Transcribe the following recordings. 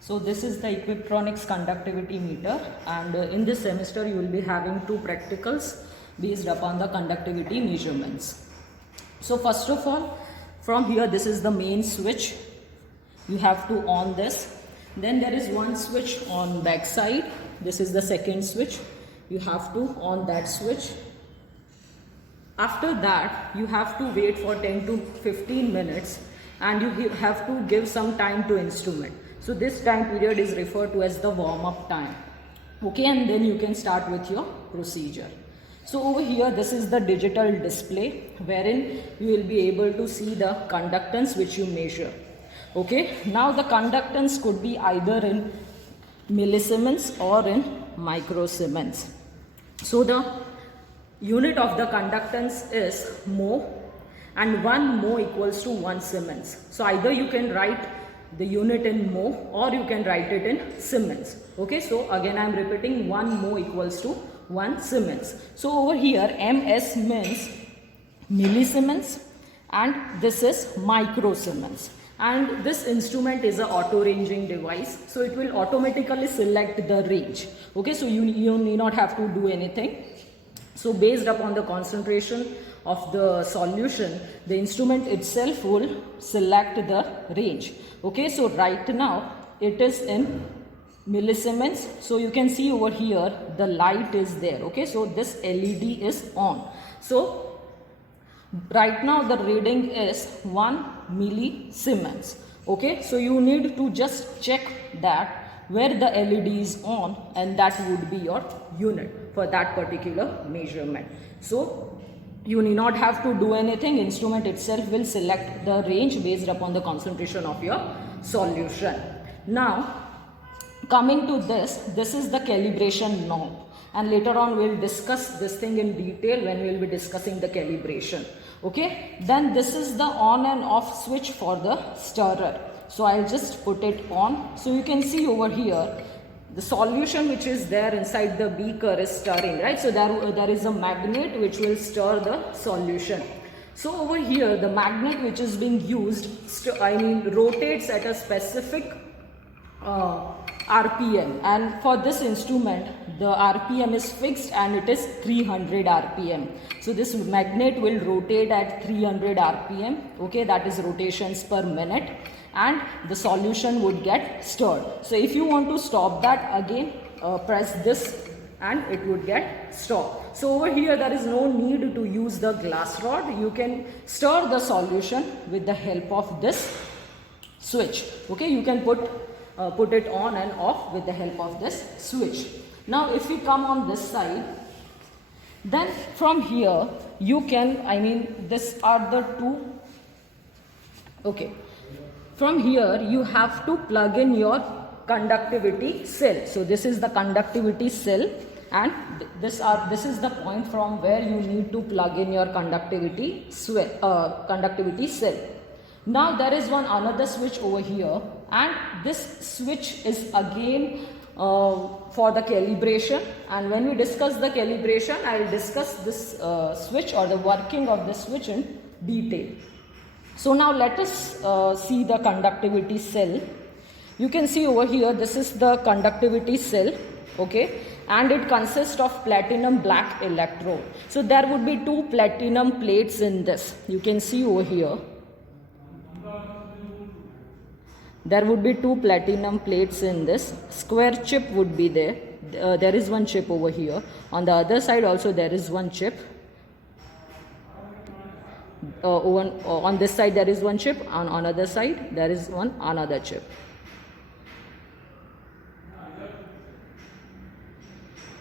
So this is the Equiptronics conductivity meter, and in this semester you will be having two practicals based upon the conductivity measurements. So first of all, from here this is the main switch. You have to on this. Then there is one switch on back side. This is the second switch. You have to on that switch. After that you have to wait for 10 to 15 minutes and you have to give some time to instrument. So this time period is referred to as the warm-up time. Okay, and then you can start with your procedure. So over here this is the digital display wherein you will be able to see the conductance which you measure. Okay, now the conductance could be either in millisiemens or in microsiemens. So the unit of the conductance is mho, and 1 mho equals to 1 Siemens. So either you can write the unit in mho or you can write it in Siemens. Okay, so again I am repeating, 1 mho equals to 1 Siemens. So over here ms means millisiemens and this is microsiemens. And this instrument is a auto ranging device, so it will automatically select the range. Okay, so you need not have to do anything. So based upon the concentration of the solution, the instrument itself will select the range. Okay, so right now it is in millisiemens. So you can see over here the light is there. Okay, so this LED is on. So right now the reading is 1 millisiemens. Okay, so you need to just check that where the LED is on, and that would be your unit for that particular measurement. So you need not have to do anything. Instrument itself will select the range based upon the concentration of your solution. Now coming to this is the calibration knob, and later on we will discuss this thing in detail when we will be discussing the calibration. Okay, then this is the on and off switch for the stirrer. So I'll just put it on. So you can see over here the solution which is there inside the beaker is stirring, right? So there is a magnet which will stir the solution. So over here the magnet which is being used rotates at a specific RPM, and for this instrument the RPM is fixed and it is 300 RPM. So this magnet will rotate at 300 RPM. Okay, that is rotations per minute, and the solution would get stirred. So if you want to stop that, again press this and it would get stopped. So over here there is no need to use the glass rod. You can stir the solution with the help of this switch. Okay, you can put it on and off with the help of this switch. Now if you come on this side, then from here you can, these are the two. Okay, from here you have to plug in your conductivity cell. So this is the conductivity cell, and this is the point from where you need to plug in your conductivity cell. Now there is another switch over here, and this switch is again for the calibration, and when we discuss the calibration I will discuss this switch or the working of the switch in detail. So now let us see the conductivity cell. You can see over here this is the conductivity cell. Okay, and it consists of platinum black electrode. So there would be 2 platinum plates in this. You can see over here there would be 2 platinum plates in this. Square chip would be there. There is one chip over here. On the other side also there is one chip. On this side there is one chip. On another side there is another chip.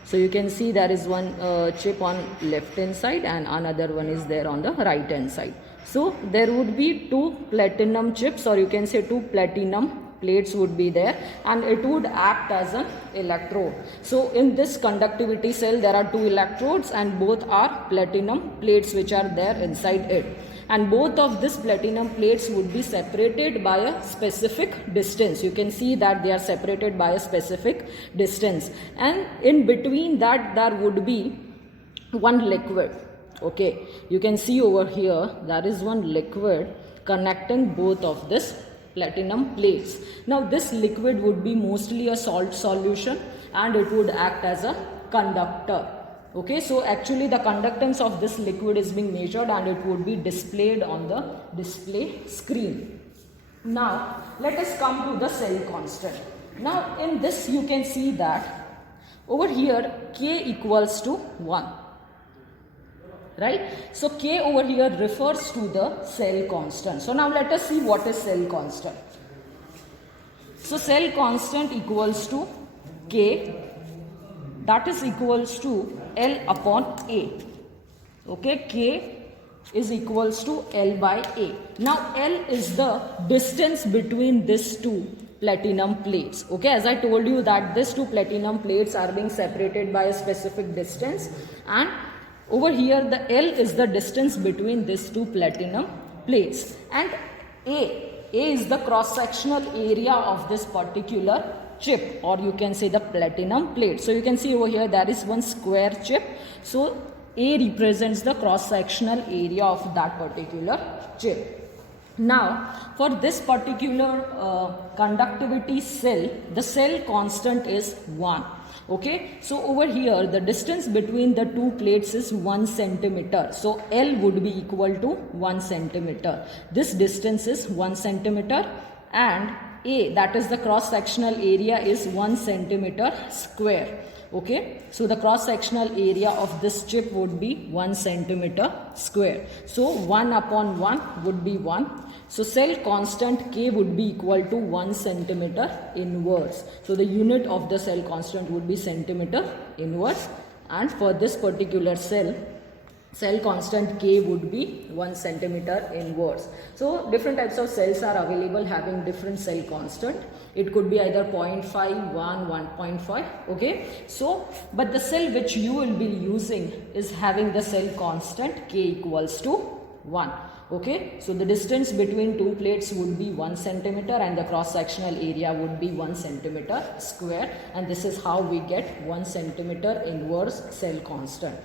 So you can see there is one chip on left hand side and another one is there on the right hand side. So there would be 2 platinum chips, or you can say 2 platinum plates would be there, and it would act as an electrode. So in this conductivity cell there are 2 electrodes, and both are platinum plates which are there inside it. And both of these platinum plates would be separated by a specific distance. You can see that they are separated by a specific distance, and in between that there would be one liquid. Okay, you can see over here there is one liquid connecting both of this platinum plates. Now this liquid would be mostly a salt solution and it would act as a conductor. Okay, so actually the conductance of this liquid is being measured and it would be displayed on the display screen. Now let us come to the cell constant. Now in this you can see that over here K equals to 1. Right? So K over here refers to the cell constant. So now let us see what is cell constant. So cell constant equals to K, that is equals to L upon A. Okay, K is equals to L by A. Now L is the distance between these two platinum plates. Okay, as I told you that these two platinum plates are being separated by a specific distance, and over here the L is the distance between these two platinum plates, and A is the cross-sectional area of this particular chip, or you can say the platinum plate. So you can see over here there is one square chip. So A represents the cross-sectional area of that particular chip. Now for this particular conductivity cell, the cell constant is 1. Okay, so over here the distance between the two plates is 1 centimeter. So L would be equal to 1 centimeter. This distance is 1 centimeter, and A, that is the cross sectional area, is 1 centimeter square. Okay, so the cross sectional area of this chip would be 1 centimeter square. So 1 upon 1 would be 1. So cell constant K would be equal to 1 centimeter inverse. So the unit of the cell constant would be centimeter inverse, and for this particular cell constant K would be 1 centimeter inverse. So different types of cells are available having different cell constant. It could be either 0.5, 1, 1.5. Okay, so but the cell which you will be using is having the cell constant K equals to 1. Okay, so the distance between two plates would be 1 centimeter and the cross sectional area would be 1 centimeter square, and this is how we get 1 centimeter inverse cell constant.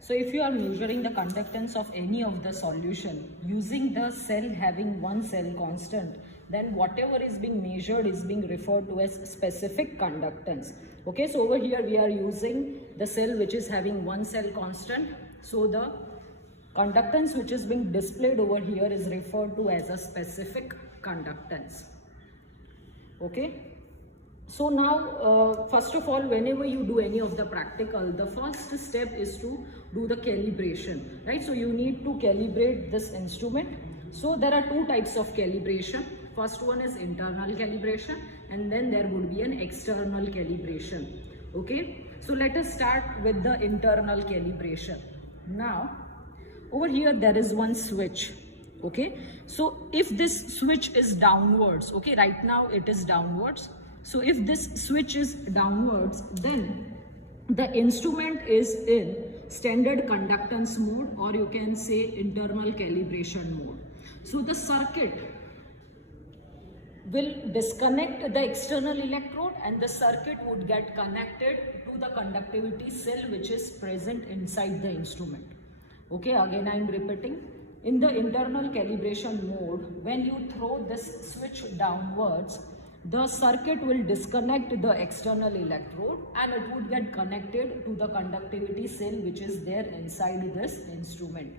So if you are measuring the conductance of any of the solution using the cell having one cell constant, then whatever is being measured is being referred to as specific conductance. Okay, so over here we are using the cell which is having one cell constant. So the conductance which is being displayed over here is referred to as a specific conductance. Okay. So now, first of all, whenever you do any of the practical, the first step is to do the calibration, right? So you need to calibrate this instrument. So there are two types of calibration. First one is internal calibration, and then there would be an external calibration. Okay, so let us start with the internal calibration. Now, over here there is one switch. Okay, so if this switch is downwards, okay, right now it is downwards. So if this switch is downwards, then the instrument is in standard conductance mode, or you can say internal calibration mode. So the circuit will disconnect the external electrode and the circuit would get connected to the conductivity cell which is present inside the instrument. Okay, again I am repeating. In the internal calibration mode, when you throw this switch downwards, the circuit will disconnect the external electrode and it would get connected to the conductivity cell which is there inside this instrument,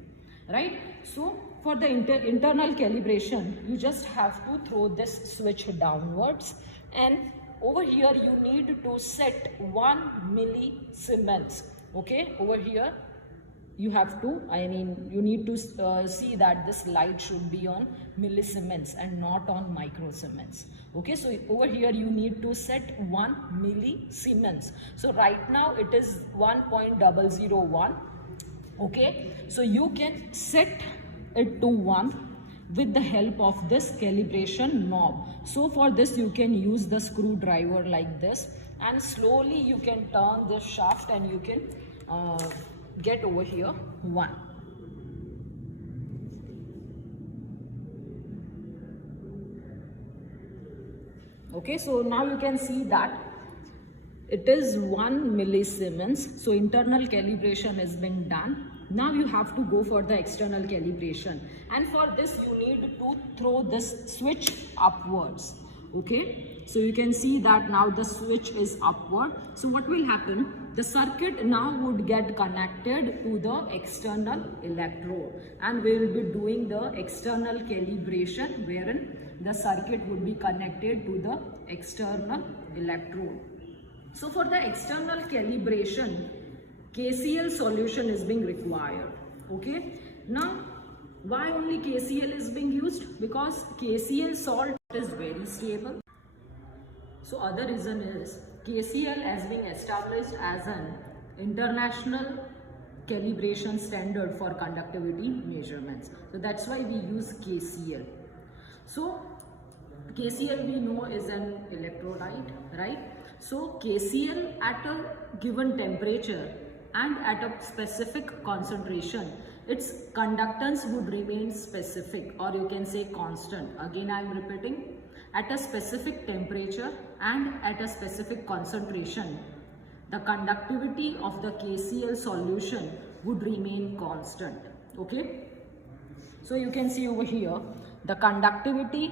right? So for the internal calibration, you just have to throw this switch downwards, and over here you need to set 1 millisiemens. Okay, over here you have to, you need to see that this light should be on millisiemens and not on microsiemens. Okay, so over here you need to set 1 millisiemens. So right now it is 1.001. Okay, so you can set it to 1 with the help of this calibration knob. So for this you can use the screwdriver like this, and slowly you can turn the shaft and you can get over here 1. Okay, so now you can see that it is 1 millisiemens. So internal calibration has been done. Now you have to go for the external calibration, and for this you need to throw this switch upwards. Okay, so you can see that now the switch is upward. So what will happen? The circuit now would get connected to the external electrode, and we will be doing the external calibration wherein the circuit would be connected to the external electrode. So for the external calibration, KCl solution is being required. Okay, now why only KCl is being used? Because KCl salt is very stable. So other reason is KCl has been established as an international calibration standard for conductivity measurements. So that's why we use KCl. So KCl we know is an electrolyte, right? So KCl at a given temperature and at a specific concentration, its conductance would remain specific, or you can say constant. Again I am repeating, at a specific temperature and at a specific concentration, the conductivity of the KCl solution would remain constant. Okay, so you can see over here the conductivity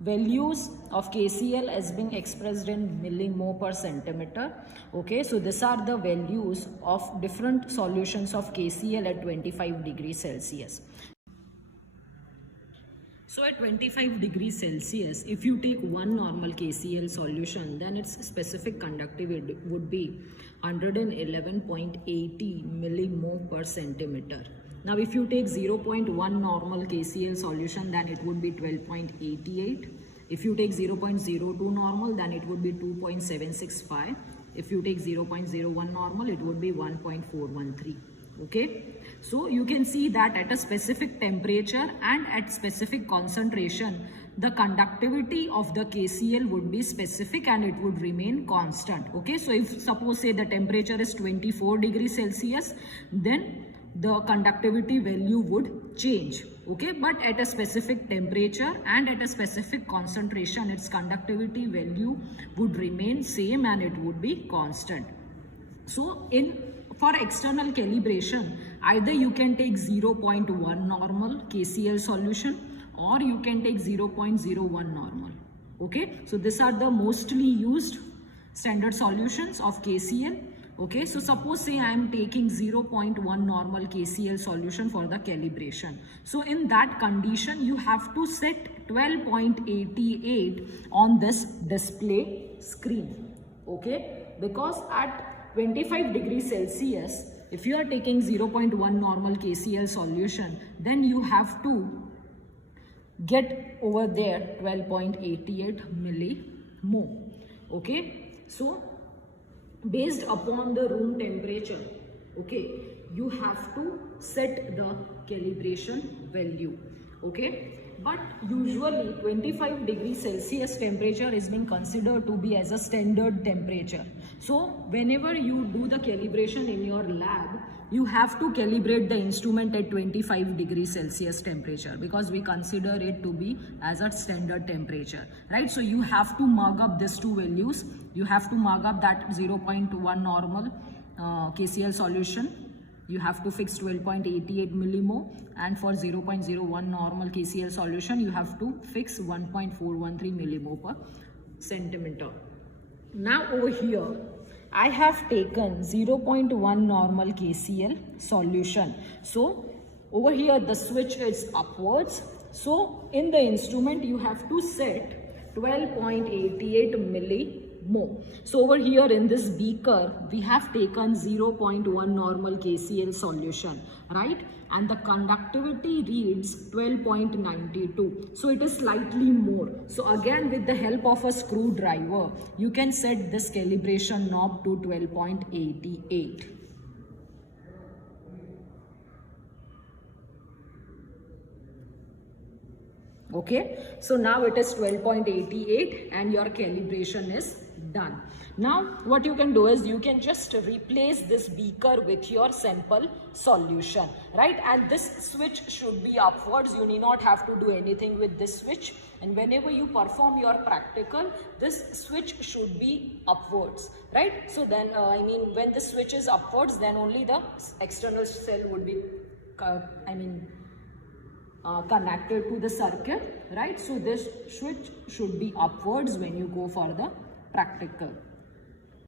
values of KCl has been expressed in millimole per centimeter. Okay, so these are the values of different solutions of KCl at 25 degrees Celsius. So at 25 degrees Celsius, if you take one normal KCl solution, then its specific conductivity would be 111.80 millimole per centimeter. Now if you take 0.1 normal KCl solution, then it would be 12.88. If you take 0.02 normal, then it would be 2.765. If you take 0.01 normal, it would be 1.413. Okay, so you can see that at a specific temperature and at specific concentration, the conductivity of the KCl would be specific and it would remain constant. Okay, so if suppose say the temperature is 24 degrees Celsius, then the conductivity value would change. Okay, but at a specific temperature and at a specific concentration, its conductivity value would remain same and it would be constant. So for external calibration, either you can take 0.1 normal KCl solution or you can take 0.01 normal. Okay, so these are the mostly used standard solutions of KCl. Okay, so suppose say I am taking 0.1 normal KCl solution for the calibration. So in that condition, you have to set 12.88 on this display screen. Okay, because at 25 degrees Celsius, if you are taking 0.1 normal KCl solution, then you have to get over there 12.88 millimole. Okay, so based upon the room temperature, okay, you have to set the calibration value. Okay, but usually 25 degrees Celsius temperature is being considered to be as a standard temperature. So whenever you do the calibration in your lab, you have to calibrate the instrument at 25 degrees Celsius temperature, because we consider it to be as a standard temperature, right? So you have to mug up these two values. You have to mug up that 0.1 normal KCl solution. You have to fix 12.88 millimole, and for 0.01 normal KCl solution, you have to fix 1.413 millimole per centimeter. Now over here, I have taken 0.1 normal KCl solution. So over here, the switch is upwards. So in the instrument, you have to set 12.88 millimole. So over here in this beaker, we have taken 0.1 normal KCl solution, right? And the conductivity reads 12.92. So it is slightly more. So again, with the help of a screwdriver, you can set this calibration knob to 12.88. Okay, so now it is 12.88 and your calibration is Done. Now what you can do is you can just replace this beaker with your sample solution, right? And this switch should be upwards. You need not have to do anything with this switch. And whenever you perform your practical, this switch should be upwards, right? So then, when the switch is upwards, then only the external cell would be, connected to the circuit, right? So this switch should be upwards when you go for the practical.